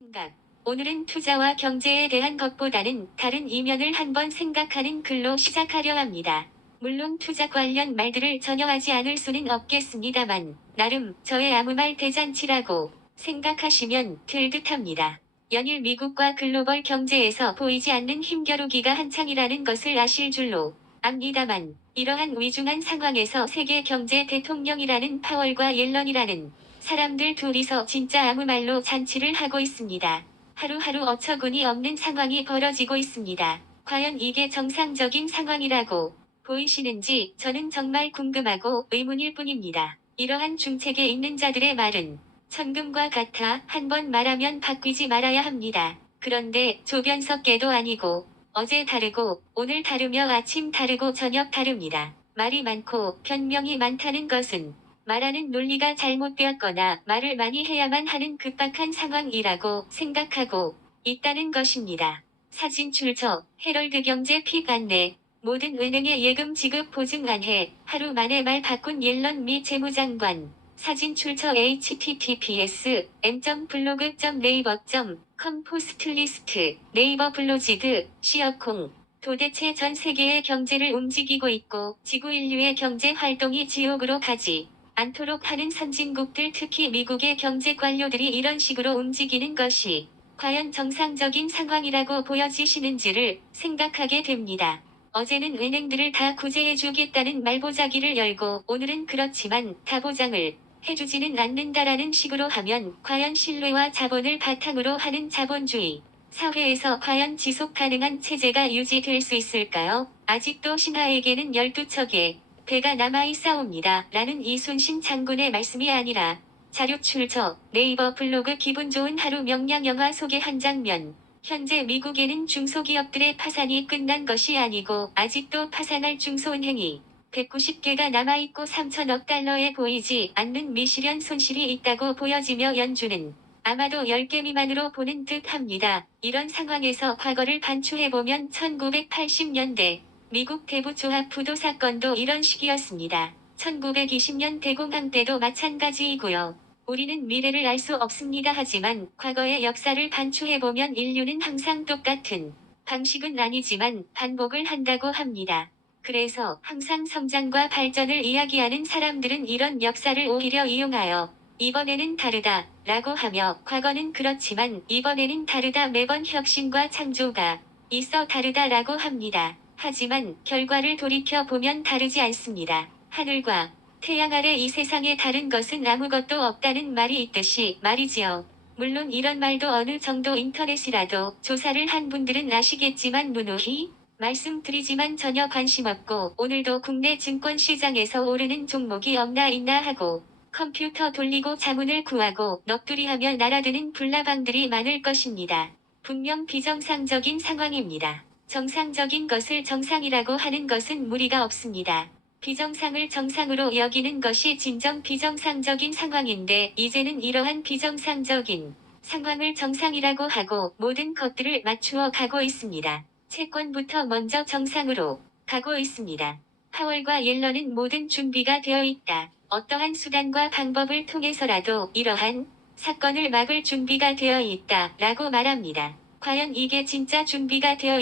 생각. 오늘은 투자와 경제에 대한 것보다는 다른 이면을 한번 생각하는 글로 시작하려 합니다. 물론 투자 관련 말들을 전혀 하지 않을 수는 없겠습니다만 나름 저의 아무 말 대잔치라고 생각하시면 될 듯합니다. 연일 미국과 글로벌 경제에서 보이지 않는 힘겨루기가 한창이라는 것을 아실 줄로 압니다만 이러한 위중한 상황에서 세계 경제 대통령이라는 파월과 옐런이라는 사람들 둘이서 진짜 아무 말로 잔치를 하고 있습니다. 하루하루 어처구니 없는 상황이 벌어지고 있습니다. 과연 이게 정상적인 상황이라고 보이시는지 저는 정말 궁금하고 의문일 뿐입니다. 이러한 중책에 있는 자들의 말은 천금과 같아 한번 말하면 바뀌지 말아야 합니다. 그런데 조변석계도 아니고 어제 다르고 오늘 다르며 아침 다르고 저녁 다릅니다. 말이 많고 변명이 많다는 것은 말하는 논리가 잘못되었거나 말을 많이 해야만 하는 급박한 상황이라고 생각하고 있다는 것입니다. 사진 출처 헤럴드 경제 픽 안내 모든 은행의 예금 지급 보증 안해 하루 만에 말 바꾼 옐런 미 재무장관 사진 출처 https m.블로그.네이버.com 포스트리스트 네이버 블로지드 시어콩 도대체 전 세계의 경제를 움직이고 있고 지구 인류의 경제 활동이 지옥으로 가지 않도록 하는 선진국들 특히 미국의 경제 관료들이 이런 식으로 움직이는 것이 과연 정상적인 상황이라고 보여지시는지를 생각하게 됩니다. 어제는 은행들을 다 구제해주겠다는 말보자기를 열고 오늘은 그렇지만 다 보장을 해주지는 않는다라는 식으로 하면 과연 신뢰와 자본을 바탕으로 하는 자본주의 사회에서 과연 지속 가능한 체제가 유지될 수 있을까요? 아직도 신하에게는 12척의 배가 남아있사옵니다. 라는 이순신 장군의 말씀이 아니라 자료 출처 네이버 블로그 기분 좋은 하루 명량 영화 속의 한 장면. 현재 미국에는 중소기업들의 파산이 끝난 것이 아니고 아직도 파산할 중소은행이 190개가 남아있고 3천억 달러에 보이지 않는 미실현 손실이 있다고 보여지며 연준은 아마도 10개 미만으로 보는 듯 합니다. 이런 상황에서 과거를 반추해보면 1980년대 미국 대부조합 부도 사건도 이런 식이었습니다. 1920년 대공황 때도 마찬가지이고요. 우리는 미래를 알 수 없습니다. 하지만 과거의 역사를 반추해보면 인류는 항상 똑같은 방식은 아니지만 반복을 한다고 합니다. 그래서 항상 성장과 발전을 이야기하는 사람들은 이런 역사를 오히려 이용하여 이번에는 다르다 라고 하며 과거는 그렇지만 이번에는 다르다 매번 혁신과 창조가 있어 다르다 라고 합니다. 하지만 결과를 돌이켜보면 다르지 않습니다. 하늘과 태양 아래 이 세상에 다른 것은 아무것도 없다는 말이 있듯이 말이지요. 물론 이런 말도 어느 정도 인터넷이라도 조사를 한 분들은 아시겠지만 누누이 말씀드리지만 전혀 관심 없고 오늘도 국내 증권시장에서 오르는 종목이 없나 있나 하고 컴퓨터 돌리고 자문을 구하고 넋두리하며 날아드는 불나방들이 많을 것입니다. 분명 비정상적인 상황입니다. 정상적인 것을 정상이라고 하는 것은 무리가 없습니다. 비정상을 정상으로 여기는 것이 진정 비정상적인 상황인데 이제는 이러한 비정상적인 상황을 정상이라고 하고 모든 것들을 맞추어 가고 있습니다. 채권부터 먼저 정상으로 가고 있습니다. 파월과 옐런은 모든 준비가 되어 있다. 어떠한 수단과 방법을 통해서라도 이러한 사건을 막을 준비가 되어 있다 라고 말합니다. 과연 이게 진짜 준비가 되어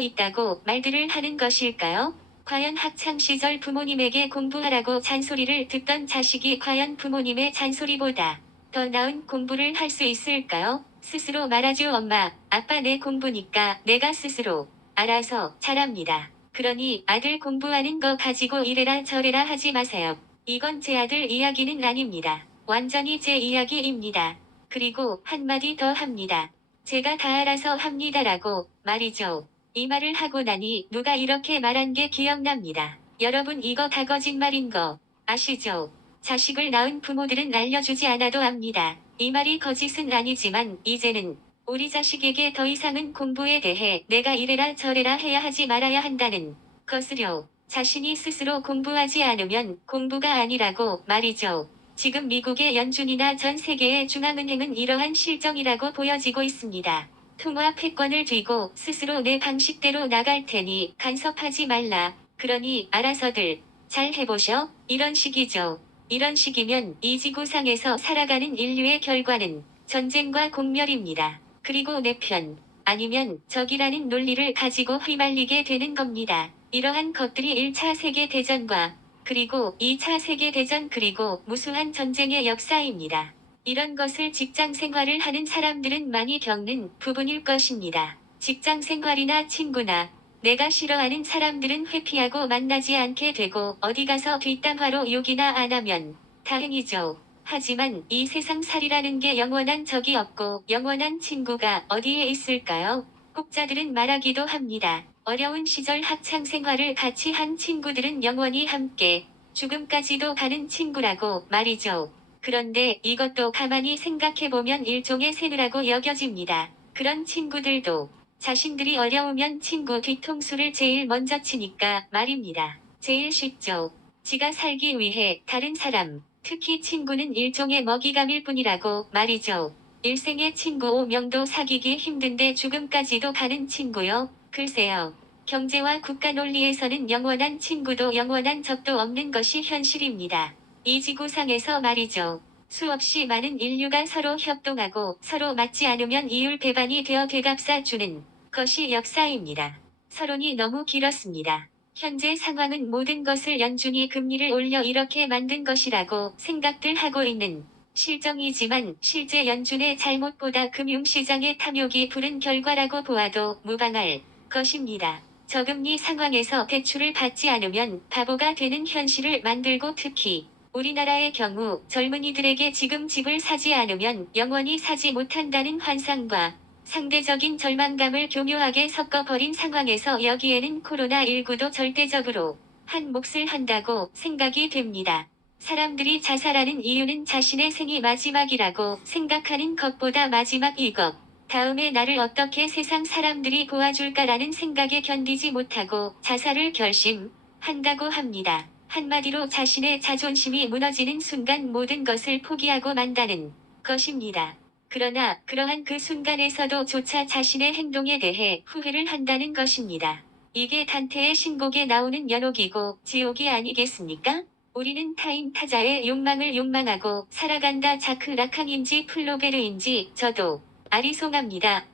있다고 말들을 하는 것일까요? 과연 학창시절 부모님에게 공부하라고 잔소리를 듣던 자식이 과연 부모님의 잔소리보다 더 나은 공부를 할 수 있을까요? 스스로 말하죠. 엄마, 아빠 내 공부니까 내가 스스로 알아서 잘합니다. 그러니 아들 공부하는 거 가지고 이래라 저래라 하지 마세요. 이건 제 아들 이야기는 아닙니다. 완전히 제 이야기입니다. 그리고 한마디 더 합니다. 제가 다 알아서 합니다라고 말이죠. 이 말을 하고 나니 누가 이렇게 말한 게 기억납니다. 여러분 이거 다 거짓말인 거 아시죠? 자식을 낳은 부모들은 알려주지 않아도 압니다. 이 말이 거짓은 아니지만 이제는 우리 자식에게 더 이상은 공부에 대해 내가 이래라 저래라 해야 하지 말아야 한다는 것을요. 자신이 스스로 공부하지 않으면 공부가 아니라고 말이죠. 지금 미국의 연준이나 전 세계의 중앙은행은 이러한 실정이라고 보여지고 있습니다. 통화 패권을 쥐고 스스로 내 방식대로 나갈 테니 간섭하지 말라. 그러니 알아서들 잘 해보셔. 이런 식이죠. 이런 식이면 이 지구상에서 살아가는 인류의 결과는 전쟁과 공멸입니다. 그리고 내 편, 아니면 적이라는 논리를 가지고 휘말리게 되는 겁니다. 이러한 것들이 1차 세계대전과 그리고 2차 세계대전 그리고 무수한 전쟁의 역사입니다. 이런 것을 직장 생활을 하는 사람들은 많이 겪는 부분일 것입니다. 직장 생활이나 친구나 내가 싫어하는 사람들은 회피하고 만나지 않게 되고 어디 가서 뒷담화로 욕이나 안 하면 다행이죠. 하지만 이 세상살이라는 게 영원한 적이 없고 영원한 친구가 어디에 있을까요? 혹자들은 말하기도 합니다. 어려운 시절 학창 생활을 같이 한 친구들은 영원히 함께 죽음까지도 가는 친구라고 말이죠. 그런데 이것도 가만히 생각해보면 일종의 새누라고 여겨집니다. 그런 친구들도 자신들이 어려우면 친구 뒤통수를 제일 먼저 치니까 말입니다. 제일 쉽죠. 지가 살기 위해 다른 사람, 특히 친구는 일종의 먹이감일 뿐이라고 말이죠. 일생의 친구 5명도 사귀기 힘든데 죽음까지도 가는 친구요? 글쎄요. 경제와 국가 논리에서는 영원한 친구도 영원한 적도 없는 것이 현실입니다. 이 지구상에서 말이죠. 수없이 많은 인류가 서로 협동하고 서로 맞지 않으면 이율 배반이 되어 되갚아 주는 것이 역사입니다. 서론이 너무 길었습니다. 현재 상황은 모든 것을 연준이 금리를 올려 이렇게 만든 것이라고 생각들 하고 있는 실정이지만 실제 연준의 잘못보다 금융시장의 탐욕이 부른 결과라고 보아도 무방할 것입니다. 저금리 상황에서 대출을 받지 않으면 바보가 되는 현실을 만들고 특히 우리나라의 경우 젊은이들에게 지금 집을 사지 않으면 영원히 사지 못한다는 환상과 상대적인 절망감을 교묘하게 섞어버린 상황에서 여기에는 코로나19도 절대적으로 한 몫을 한다고 생각이 됩니다. 사람들이 자살하는 이유는 자신의 생이 마지막이라고 생각하는 것보다 마지막 이것. 다음에 나를 어떻게 세상 사람들이 도와줄까라는 생각에 견디지 못하고 자살을 결심한다고 합니다. 한마디로 자신의 자존심이 무너지는 순간 모든 것을 포기하고 만다는 것입니다. 그러나 그러한 그 순간에서도 조차 자신의 행동에 대해 후회를 한다는 것입니다. 이게 단테의 신곡에 나오는 연옥이고 지옥이 아니겠습니까? 우리는 타인 타자의 욕망을 욕망하고 살아간다. 자크 라칸인지 플로베르인지 저도 아리송합니다.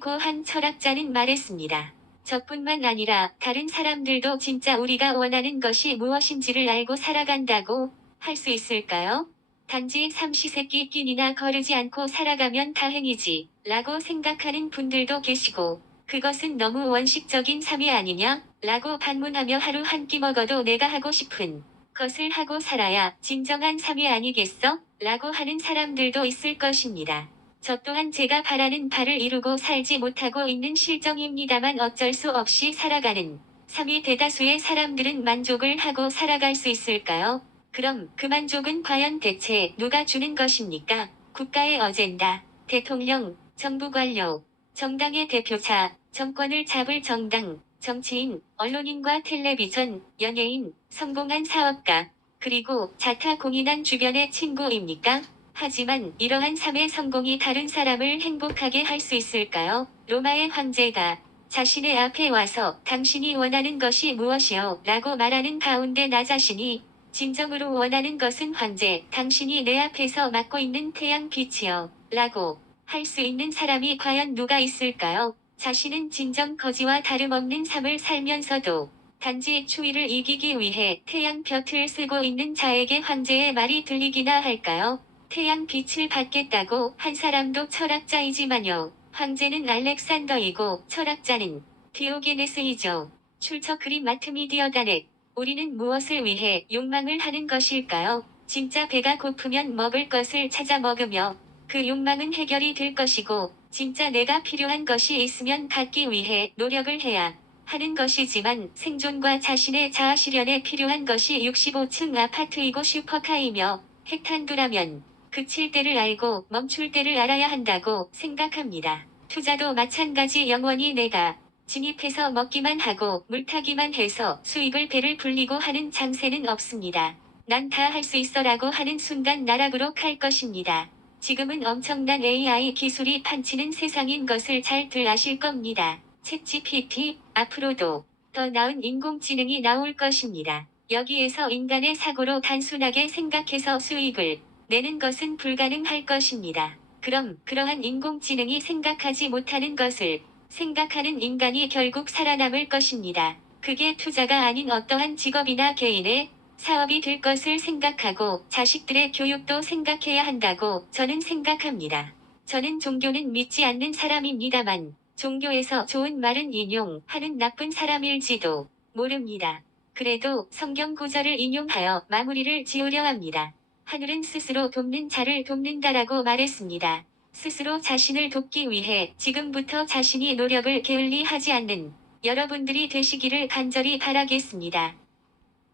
고 한 철학자는 말했습니다. 저뿐만 아니라 다른 사람들도 진짜 우리가 원하는 것이 무엇인지를 알고 살아간다고 할 수 있을까요? 단지 삼시세끼 끼니나 거르지 않고 살아가면 다행이지 라고 생각하는 분들도 계시고 그것은 너무 원식적인 삶이 아니냐? 라고 반문하며 하루 한 끼 먹어도 내가 하고 싶은 것을 하고 살아야 진정한 삶이 아니겠어? 라고 하는 사람들도 있을 것입니다. 저 또한 제가 바라는 바를 이루고 살지 못하고 있는 실정입니다만 어쩔 수 없이 살아가는 삶이 대다수의 사람들은 만족을 하고 살아갈 수 있을까요? 그럼 그 만족은 과연 대체 누가 주는 것입니까? 국가의 어젠다, 대통령, 정부 관료, 정당의 대표자, 정권을 잡을 정당, 정치인, 언론인과 텔레비전, 연예인, 성공한 사업가, 그리고 자타공인한 주변의 친구입니까? 하지만 이러한 삶의 성공이 다른 사람을 행복하게 할 수 있을까요? 로마의 황제가 자신의 앞에 와서 당신이 원하는 것이 무엇이요? 라고 말하는 가운데 나 자신이 진정으로 원하는 것은 황제, 당신이 내 앞에서 맡고 있는 태양 빛이요. 라고 할 수 있는 사람이 과연 누가 있을까요? 자신은 진정 거지와 다름없는 삶을 살면서도 단지 추위를 이기기 위해 태양 볕을 쓰고 있는 자에게 황제의 말이 들리기나 할까요? 태양 빛을 받겠다고 한 사람도 철학자이지만요. 황제는 알렉산더이고 철학자는 디오게네스이죠. 출처 그림 마트미디어 다넷. 우리는 무엇을 위해 욕망을 하는 것일까요? 진짜 배가 고프면 먹을 것을 찾아 먹으며 그 욕망은 해결이 될 것이고 진짜 내가 필요한 것이 있으면 갖기 위해 노력을 해야 하는 것이지만 생존과 자신의 자아 실현에 필요한 것이 65층 아파트이고 슈퍼카이며 핵탄두라면 그칠 때를 알고 멈출 때를 알아야 한다고 생각합니다. 투자도 마찬가지. 영원히 내가 진입해서 먹기만 하고 물타기만 해서 수익을 배를 불리고 하는 장세는 없습니다. 난 다 할 수 있어라고 하는 순간 나락으로 갈 것입니다. 지금은 엄청난 AI 기술이 판치는 세상인 것을 잘들 아실 겁니다. 챗GPT, 앞으로도 더 나은 인공지능이 나올 것입니다. 여기에서 인간의 사고로 단순하게 생각해서 수익을 내는 것은 불가능할 것입니다. 그럼 그러한 인공지능이 생각하지 못하는 것을 생각하는 인간이 결국 살아남을 것입니다. 그게 투자가 아닌 어떠한 직업이나 개인의 사업이 될 것을 생각하고 자식들의 교육도 생각해야 한다고 저는 생각합니다. 저는 종교는 믿지 않는 사람입니다만 종교에서 좋은 말은 인용하는 나쁜 사람일지도 모릅니다. 그래도 성경 구절을 인용하여 마무리를 지으려 합니다. 하늘은 스스로 돕는 자를 돕는다라고 말했습니다. 스스로 자신을 돕기 위해 지금부터 자신이 노력을 게을리 하지 않는 여러분들이 되시기를 간절히 바라겠습니다.